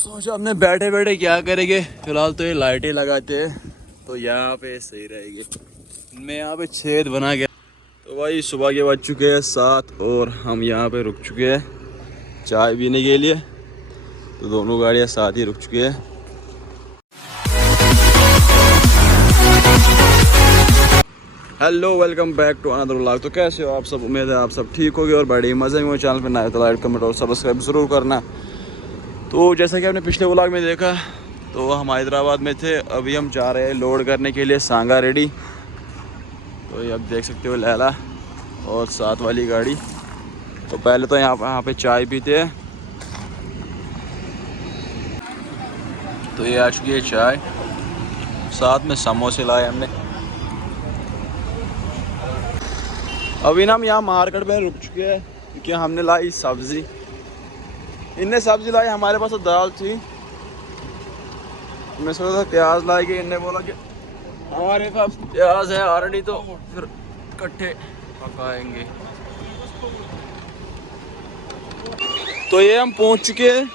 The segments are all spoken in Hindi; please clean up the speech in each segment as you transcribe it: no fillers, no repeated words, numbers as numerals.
सोचा हमने बैठे बैठे क्या करेंगे, फिलहाल तो ये लाइटें लगाते हैं तो यहाँ पे सही रहेगी। मैं यहाँ पे छेद बना गया। तो भाई सुबह के बज चुके हैं 7 और हम यहाँ पे रुक चुके हैं चाय पीने के लिए। तो दोनों गाड़ियाँ साथ ही रुक चुकी हैं। Hello, welcome back to another vlog. तो कैसे हो आप सब? उम्मीद है आप सब ठीक होगे और बड़ी मज़े में। चैनल पे नए तो लाइक कमेंट और सब्सक्राइब ज़रूर करना। तो जैसा कि आपने पिछले व्लॉग में देखा, तो हम हैदराबाद में थे, अभी हम जा रहे हैं लोड करने के लिए सांगा रेडी। तो ये आप देख सकते हो लैला और साथ वाली गाड़ी। तो पहले तो यहाँ पे चाय पीते हैं। तो ये आ चुकी है चाय, साथ में समोसे लाए हमने। अभी ना हम यहाँ मार्केट में रुक चुके हैं क्योंकि हमने लाई सब्ज़ी। इनने सब्ज़ी लाई, हमारे पास तो दाल थी। मैं सोचा था प्याज लाएगी, इनने बोला कि हमारे पास प्याज है ऑलरेडी, तो फिर इकट्ठे पकाएंगे। तो ये हम पहुंच चुके हैं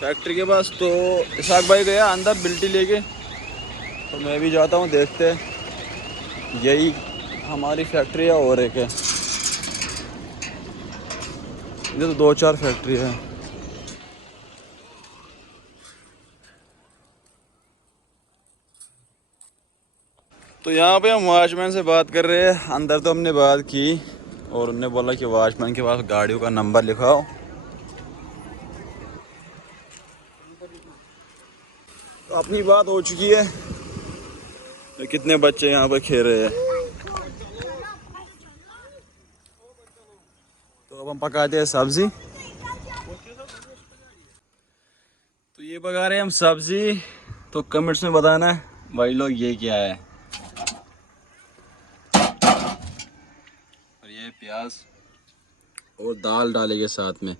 फैक्ट्री के पास। तो इसाक भाई गया अंदर बिल्टी लेके, तो मैं भी जाता हूँ, देखते हैं। यही हमारी फैक्ट्री है और एक है, इधर तो 2-4 फैक्ट्री है। तो यहाँ पे हम वॉचमैन से बात कर रहे हैं। अंदर तो हमने बात की और उन्होंने बोला कि वॉचमैन के पास गाड़ियों का नंबर लिखाओ। तो अपनी बात हो चुकी है। तो कितने बच्चे यहाँ पे खेल रहे हैं। तो अब हम पकाते हैं सब्जी। तो ये पका रहे हैं हम सब्जी। तो कमेंट्स में बताना भाई लोग ये क्या है। और ये प्याज और दाल डालेंगे साथ में।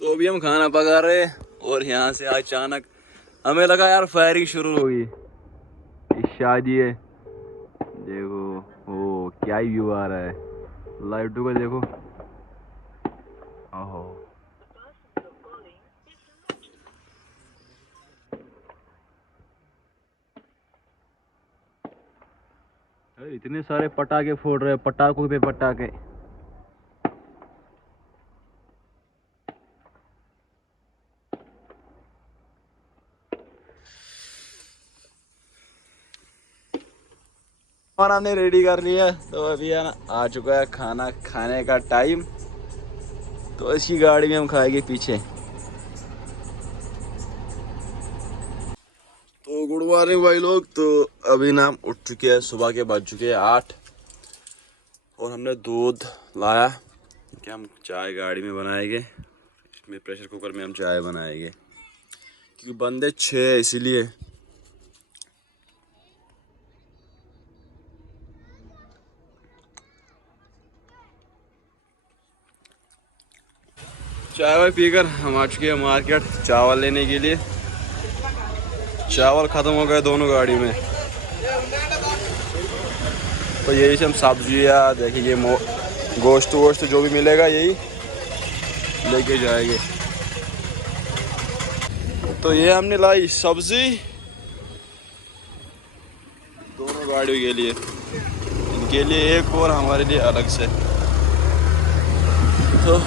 तो अभी हम खाना पका रहे हैं और यहाँ से अचानक हमें लगा यार फायरिंग शुरू होगी। शादी है, देखो वो क्या ही व्यू आ रहा है। लाइटों का देखो, ओहो। इतने सारे पटाखे फोड़ रहे हैं, पटाखों पे पटाखे। और हमने रेडी कर लिया। तो अभी है ना आ चुका है खाना खाने का टाइम। तो इसकी गाड़ी में हम खाएंगे पीछे। तो गुड मॉर्निंग भाई लोग। तो अभी ना हम उठ चुके हैं, सुबह के बज चुके हैं 8 और हमने दूध लाया कि हम चाय गाड़ी में बनाएंगे। इसमें प्रेशर कुकर में हम चाय बनाएंगे क्योंकि बंदे 6 इसीलिए। चाय वाय पीकर हम आ चुके हैं मार्केट चावल लेने के लिए। चावल ख़त्म हो गए दोनों गाड़ी में। तो यही से हम सब्जियाँ देखेंगे, गोश्त वोश्त जो भी मिलेगा यही लेके जाएंगे। तो ये हमने लाई सब्जी दोनों गाड़ियों के लिए, इनके लिए एक और हमारे लिए अलग से। तो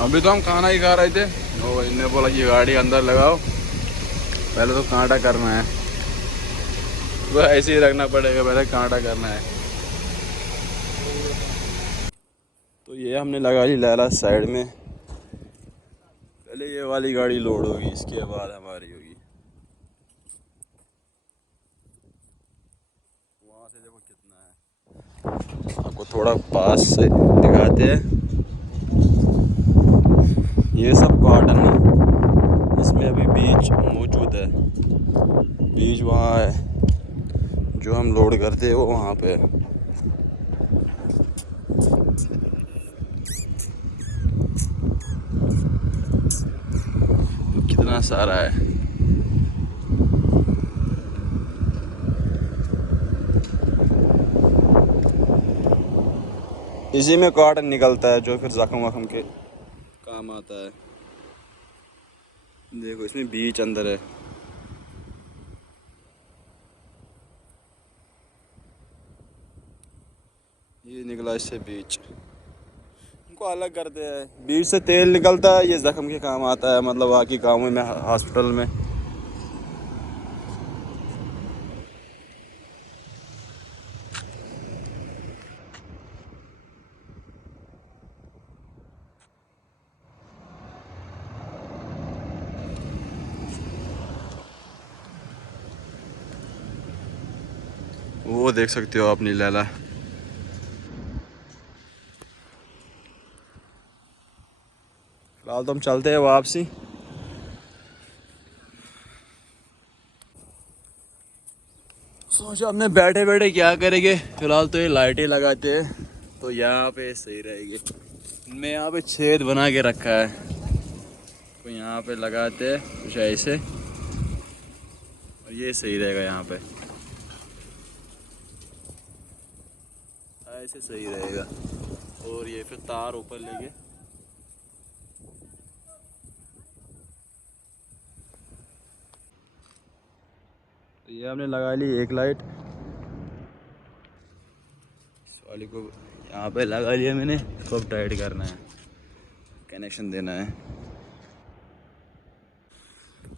अभी तो हम खाना ही खा रहे थे और इनने बोला कि गाड़ी अंदर लगाओ, पहले तो कांटा करना है। वो ऐसे ही रखना पड़ेगा, पहले कांटा करना है। तो ये हमने लगा ली लैला साइड में। पहले ये वाली गाड़ी लोड होगी, इसके बाद हमारी होगी। वहाँ से देखो कितना है, आपको थोड़ा पास से दिखाते हैं। ये सब कॉटन है, इसमें अभी बीज मौजूद है। बीज वहाँ है, जो हम लोड करते हैं वो वहाँ पे है। तो कितना सारा है। इसी में कॉटन निकलता है जो फिर जख्म वख्म के काम आता है। देखो इसमें बीज अंदर है। ये निकला इससे बीज, इनको अलग करते हैं। बीज से तेल निकलता है, ये जख्म के काम आता है, मतलब बाकी कामों में, हॉस्पिटल में। वो देख सकते हो आप नीला। फिलहाल तो हम चलते हैं वापसी। सोचा हमने बैठे बैठे क्या करेंगे, फिलहाल तो ये लाइटें लगाते हैं तो यहाँ पे सही रहेगी। मैं यहाँ पे छेद बना के रखा है, तो यहाँ पे लगाते हैं कुछ ऐसे, और ये सही रहेगा। यहाँ पे ऐसे सही रहेगा, और ये फिर तार ऊपर लेके तो ये हमने लगा ली एक लाइट। इस वाली को यहाँ पे लगा लिया मैंने, इसको अब टाइट करना है, कनेक्शन देना है।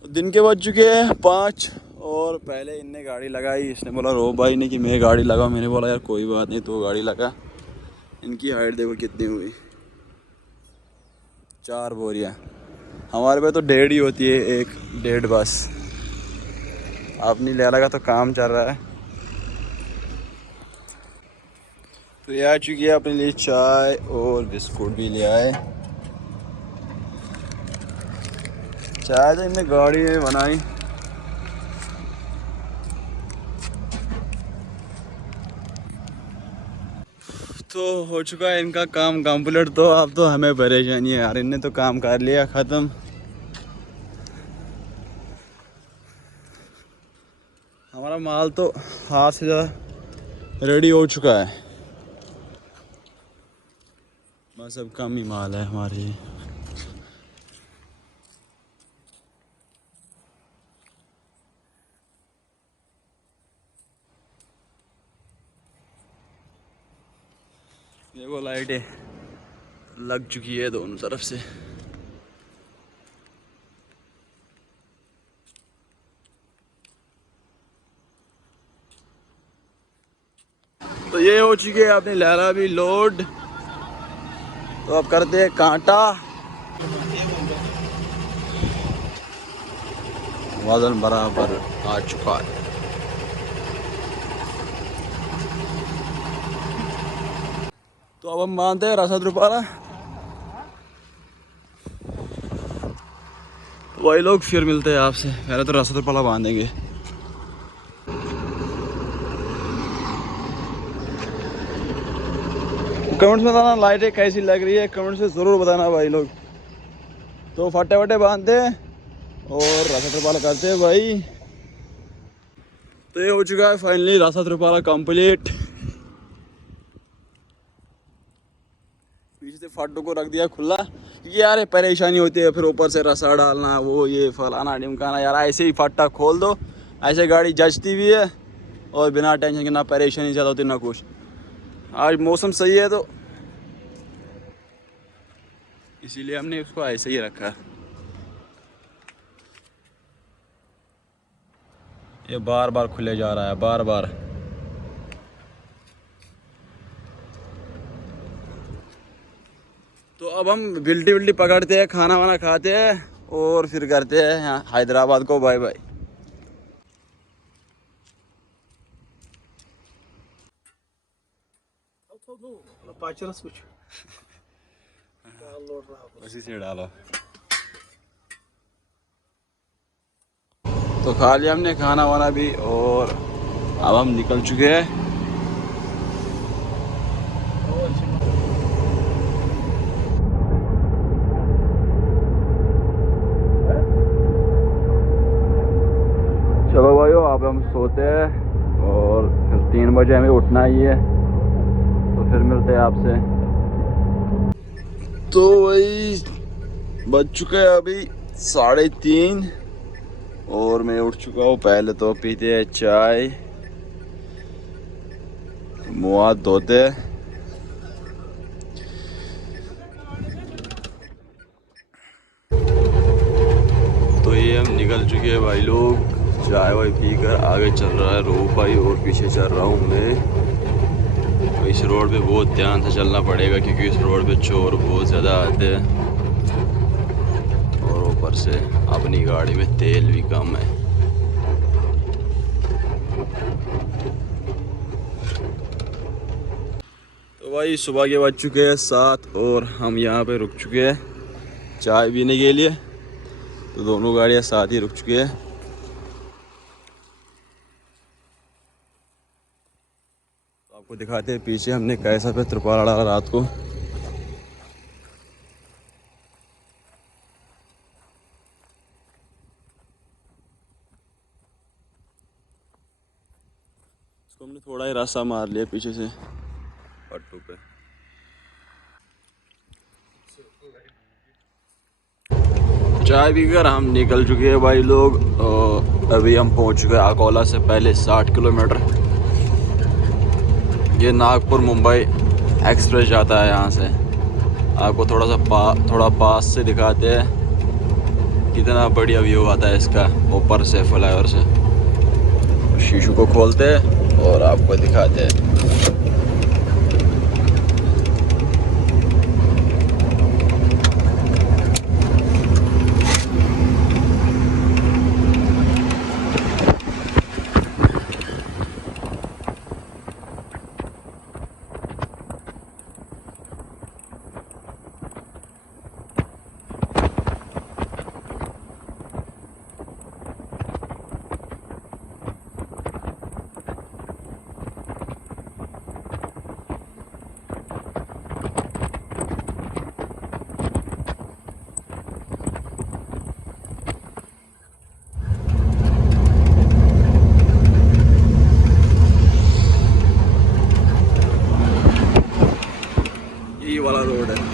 दिन के बज चुके हैं 5, और पहले इनने गाड़ी लगाई। इसने बोला रो भाई ने कि मैं गाड़ी लगाऊं, मैंने बोला यार कोई बात नहीं, तो गाड़ी लगा। इनकी हाइट देखो कितनी हुई, 4 बोरियाँ। हमारे पे तो 1.5 ही होती है, 1.5 बस। अपनी लैला का तो काम चल रहा है। तो ये आ चुकी है अपने लिए चाय, और बिस्कुट भी ले आए। चाय तो इनने गाड़ी में बनाई। तो हो चुका है इनका काम कंप्लीट। तो अब तो हमें परेशानी है यार, इनने तो काम कर लिया ख़त्म। हमारा माल तो हाथ से ज़्यादा रेडी हो चुका है, बस अब कम ही माल है हमारे। देखो लाइटें लग चुकी है दोनों तरफ से। तो ये हो चुकी है अपनी लहरा भी लोड। तो अब करते हैं कांटा। वजन बराबर आ चुका है। तो अब हम बांधते हैं रसद रुपाला। तो वही लोग फिर मिलते हैं आपसे। पहले तो रसद रुपाला बांधेंगे। कमेंट्स में बताना लाइटें कैसी लग रही है, कमेंट्स में ज़रूर बताना भाई लोग। तो फटे वटे बांधते हैं और रसद रुपाला करते हैं भाई। तो ये हो चुका है फाइनली रसद रुपाला कंप्लीट। पीछे से फट्टों को रख दिया खुला, क्योंकि यार परेशानी होती है, फिर ऊपर से रसा डालना, वो ये फलाना ढिमकाना। यार ऐसे ही फट्टा खोल दो, ऐसे गाड़ी जचती भी है और बिना टेंशन के, ना परेशानी ज़्यादा होती ना कुछ। आज मौसम सही है तो इसीलिए हमने उसको ऐसे ही रखा। ये बार बार खुले जा रहा है, बार बार। तो अब हम बिल्टी बिल्टी पकड़ते हैं, खाना वाना खाते हैं, और फिर करते हैं यहाँ हैदराबाद को बाय बाय। उसी से डालो। तो खा लिया हमने खाना वाना भी, और अब हम निकल चुके हैं। चलो भाइयों अब हम सोते हैं, और फिर 3 बजे हमें उठना ही है। तो फिर मिलते हैं आपसे। तो वही बज चुका है अभी 3:30 और मैं उठ चुका हूँ। पहले तो पीते हैं चाय, मुँह हाथ धोते। तो ये हम निकल चुके हैं भाई लोग। चाय वाय पीकर आगे चल रहा है रूप भाई और पीछे चल रहा हूँ मैं। तो इस रोड पे बहुत ध्यान से चलना पड़ेगा क्योंकि इस रोड पे चोर बहुत ज़्यादा आते हैं और ऊपर से अपनी गाड़ी में तेल भी कम है। तो भाई सुबह के बज चुके हैं 7 और हम यहाँ पे रुक चुके हैं चाय पीने के लिए। तो दोनों गाड़ियाँ साथ ही रुक चुकी हैं। तो आपको दिखाते हैं पीछे हमने कैसा पे त्रिपाल डाला रात को। इसको हमने थोड़ा ही रास्ता मार लिया पीछे से पट्टू पे। चाय पीकर हम निकल चुके हैं भाई लोग। अभी हम पहुंच चुके हैं अकोला से पहले 60 किलोमीटर। ये नागपुर मुंबई एक्सप्रेस जाता है यहाँ से। आपको थोड़ा सा थोड़ा पास से दिखाते हैं कितना बढ़िया व्यू आता है इसका ऊपर से फ्लाईओवर से। शीशे को खोलते हैं और आपको दिखाते हैं। ये वाला रोड है।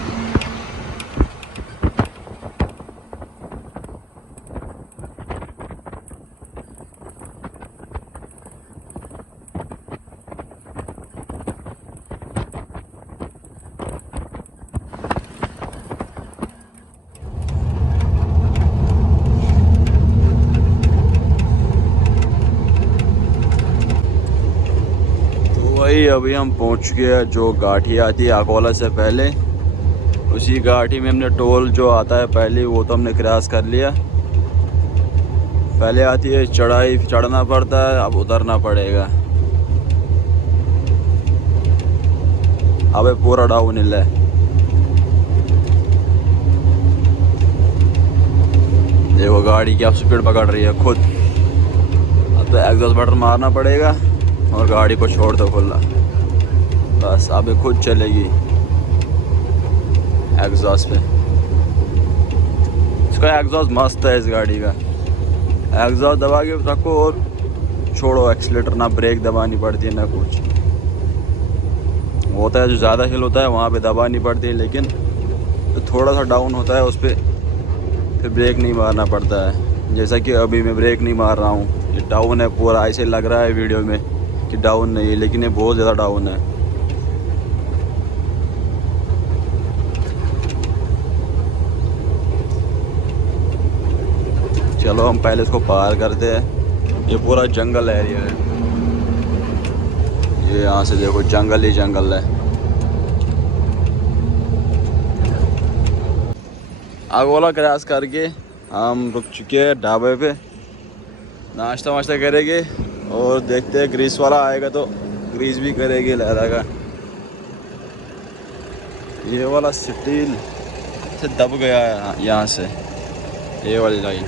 भाई अभी हम पहुंच चुके हैं जो घाटी आती है अकोला से पहले। उसी घाटी में हमने टोल जो आता है पहले वो तो हमने क्रॉस कर लिया। पहले आती है चढ़ाई, चढ़ना पड़ता है, अब उतरना पड़ेगा। अब पूरा डाउन हिल है। देखो गाड़ी की अब स्पीड पकड़ रही है खुद। अब तो एग्जॉस्ट बटन मारना पड़ेगा और गाड़ी को छोड़ दो खुला, बस अब ये खुद चलेगी एग्जॉस्ट पे। इसका एग्जॉस्ट मस्त है इस गाड़ी का। एग्जॉस्ट दबा के रखो और छोड़ो एक्सीलेटर, ना ब्रेक दबानी पड़ती है ना कुछ। होता है जो ज़्यादा हिल होता है वहाँ पे दबानी पड़ती है, लेकिन जो थोड़ा सा डाउन होता है उस पर फिर ब्रेक नहीं मारना पड़ता है। जैसा कि अभी मैं ब्रेक नहीं मार रहा हूँ, ये डाउन है पूरा। ऐसे लग रहा है वीडियो में कि डाउन नहीं है, लेकिन ये बहुत ज़्यादा डाउन है। चलो हम पहले इसको पार करते हैं। ये पूरा जंगल एरिया है, ये यहाँ से देखो जंगल ही जंगल है। अकोला क्रॉस करके हम रुक चुके हैं ढाबे पे, नाश्ता वाश्ता करेंगे और देखते हैं ग्रीस वाला आएगा तो ग्रीस भी करेंगे लहरा का। ये वाला स्टील से दब गया है यहाँ से, ये वाली लाइन।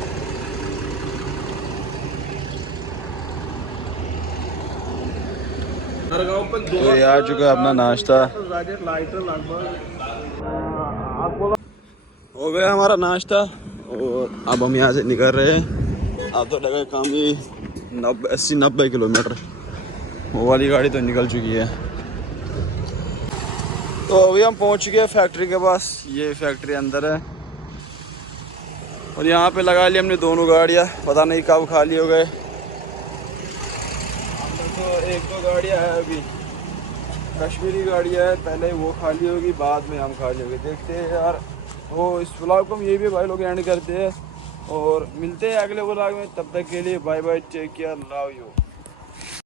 तो ये आ चुका है अपना नाश्ता। हो गया हमारा नाश्ता और अब हम यहाँ से निकल रहे हैं। अब तो लगे काम ही 80-90 किलोमीटर। वो वाली गाड़ी तो निकल चुकी है। तो अभी हम पहुंच गए फैक्ट्री के पास। ये फैक्ट्री अंदर है और यहाँ पे लगा ली हमने दोनों गाड़ियाँ, पता नहीं कब खाली हो गए। अंदर तो एक दो गाड़ियाँ है अभी, कश्मीरी गाड़ियाँ है, पहले वो खाली होगी बाद में हम खाली होंगे, देखते हैं यार। तो इस व्लॉग को हम ये भी भाई लोग एंड करते हैं और मिलते हैं अगले व्लॉग में। तब तक के लिए bye bye, take care, love you.